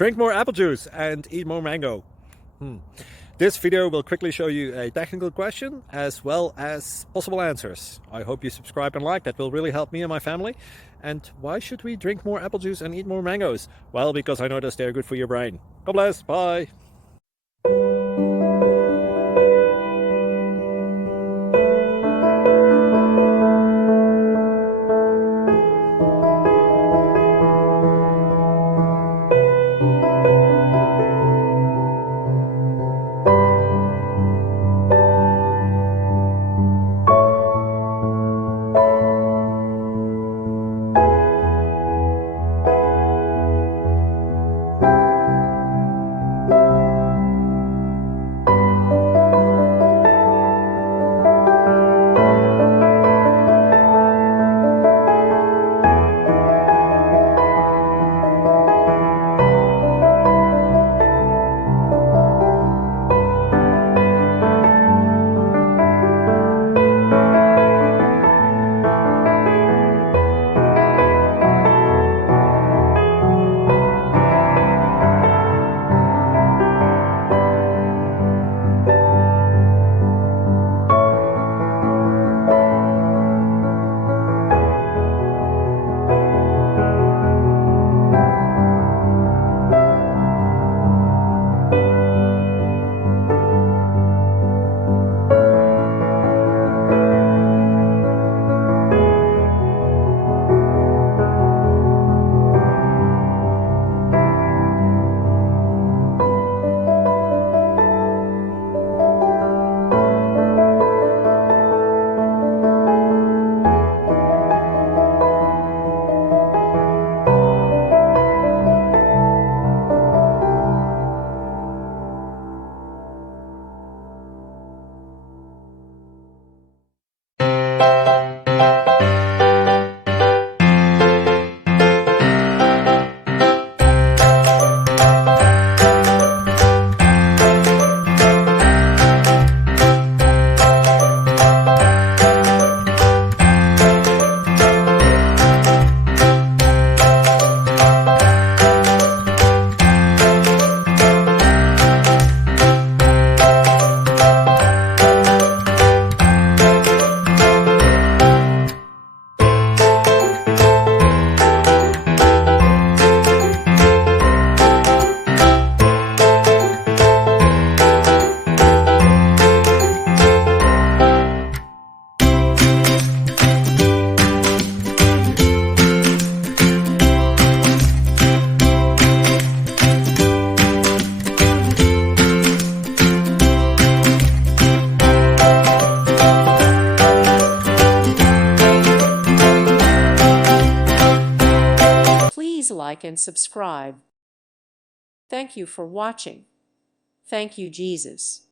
Drink more apple juice and eat more mango. This video will quickly show you a technical question as well as possible answers. I hope you subscribe and like, that will really help me and my family. And why should we drink more apple juice and eat more mangoes? Well, because I noticed they're good for your brain. God bless, bye! Please like and subscribe. Thank you for watching. Thank you, Jesus.